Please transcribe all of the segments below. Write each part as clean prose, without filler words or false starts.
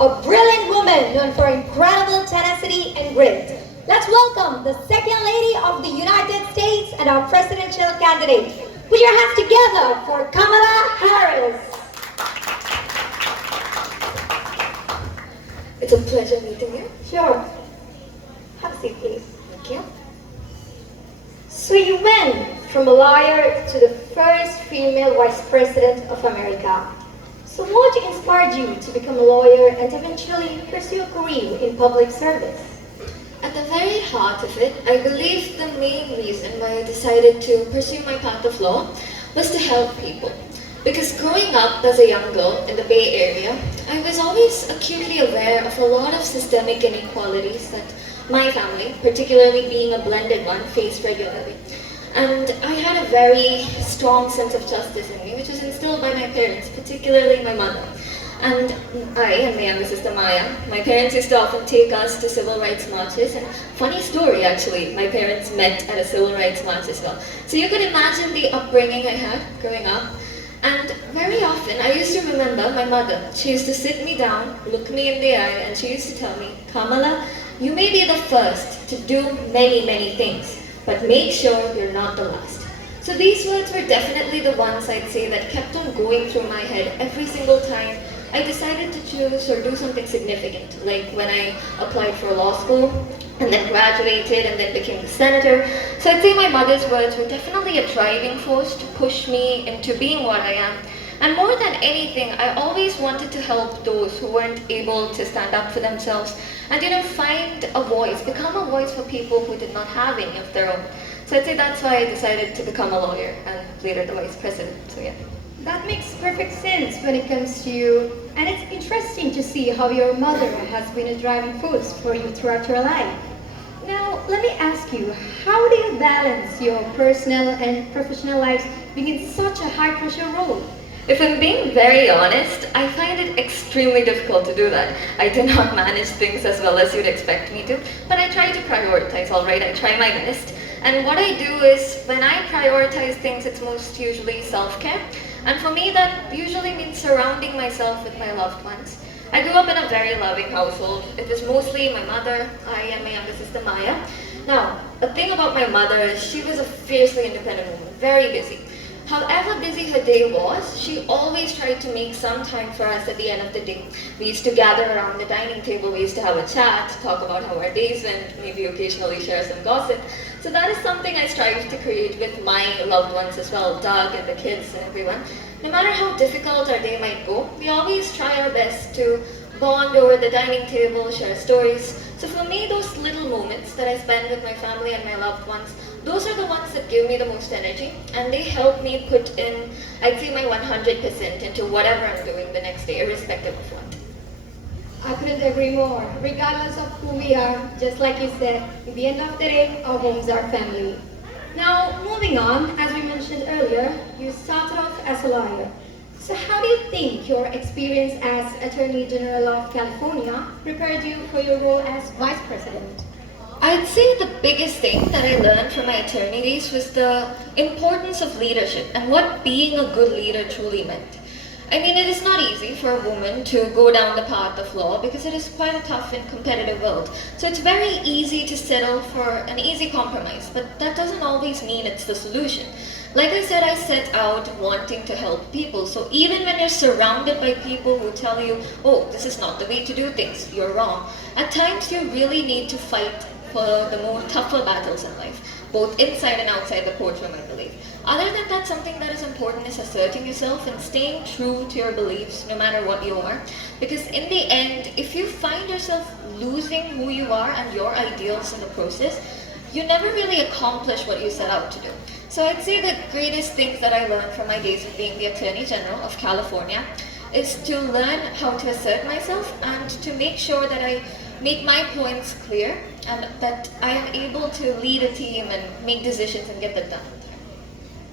a brilliant woman known for incredible tenacity and grit. Let's welcome the Second Lady of the United States and our presidential candidate. Put your hands together for Kamala Harris. It's a pleasure meeting you. Sure. Have a seat, please. Thank you. So you went from a lawyer to the first female vice president of America. So what inspired you to become a lawyer and eventually pursue a career in public service? At the very heart of it, I believe the main reason why I decided to pursue my path of law was to help people. Because growing up as a young girl in the Bay Area, I was always acutely aware of a lot of systemic inequalities that my family, particularly being a blended one, faced regularly. And I had a very strong sense of justice in me, which was instilled by my parents, particularly my mother. And I and my younger sister Maya, my parents used to often take us to civil rights marches. And funny story actually, my parents met at a civil rights march as well. So you could imagine the upbringing I had growing up. And very often, I used to remember my mother. She used to sit me down, look me in the eye, and she used to tell me, Kamala, you may be the first to do many, many things, but make sure you're not the last. So these words were definitely the ones I'd say that kept on going through my head every single time I decided to choose or do something significant, like when I applied for law school and then graduated and then became the senator. So I'd say my mother's words were definitely a driving force to push me into being what I am. And more than anything, I always wanted to help those who weren't able to stand up for themselves and, find a voice, become a voice for people who did not have any of their own. So I'd say that's why I decided to become a lawyer and later the vice president. So yeah. That makes perfect sense when it comes to you, and it's interesting to see how your mother has been a driving force for you throughout your life. Now, let me ask you, how do you balance your personal and professional lives being in such a high-pressure role? If I'm being very honest, I find it extremely difficult to do that. I do not manage things as well as you'd expect me to, but I try to prioritize, alright? I try my best. And what I do is, when I prioritize things, it's most usually self-care. And for me, that usually means surrounding myself with my loved ones. I grew up in a very loving household. It was mostly my mother, I, and my younger sister Maya. Now, the thing about my mother is she was a fiercely independent woman, very busy. However busy her day was, she always tried to make some time for us at the end of the day. We used to gather around the dining table, we used to have a chat, talk about how our days went, maybe occasionally share some gossip. So that is something I strive to create with my loved ones as well, Doug and the kids and everyone. No matter how difficult our day might go, we always try our best to bond over the dining table, share stories. So for me, those little moments that I spend with my family and my loved ones, those are the ones that give me the most energy, and they help me put in, I'd say, my 100% into whatever I'm doing the next day, irrespective of what. I couldn't agree more. Regardless of who we are, just like you said, at the end of the day, our homes are family. Now, moving on, as we mentioned earlier, you started off as a lawyer. So how do you think your experience as Attorney General of California prepared you for your role as Vice President? I'd say the biggest thing that I learned from my attorney days was the importance of leadership and what being a good leader truly meant. I mean, it is not easy for a woman to go down the path of law because it is quite a tough and competitive world. So it's very easy to settle for an easy compromise, but that doesn't always mean it's the solution. Like I said, I set out wanting to help people. So even when you're surrounded by people who tell you, oh, this is not the way to do things, you're wrong, at times you really need to fight for the more tougher battles in life, both inside and outside the courtroom, I believe. Other than that, something that is important is asserting yourself and staying true to your beliefs, no matter what you are. Because in the end, if you find yourself losing who you are and your ideals in the process, you never really accomplish what you set out to do. So I'd say the greatest things that I learned from my days of being the Attorney General of California is to learn how to assert myself and to make sure that I make my points clear and that I am able to lead a team and make decisions and get that done.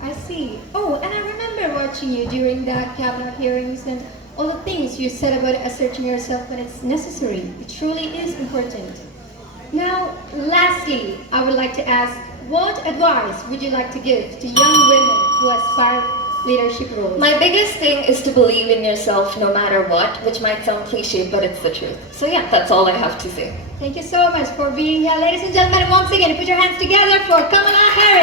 I see. Oh, and I remember watching you during the cabinet hearings and all the things you said about asserting yourself when it's necessary. It truly is important. Now, lastly, I would like to ask, what advice would you like to give to young women who aspire leadership roles? My biggest thing is to believe in yourself no matter what, which might sound cliche, but it's the truth. So yeah, that's all I have to say. Thank you so much for being here. Ladies and gentlemen, once again, put your hands together for Kamala Harris.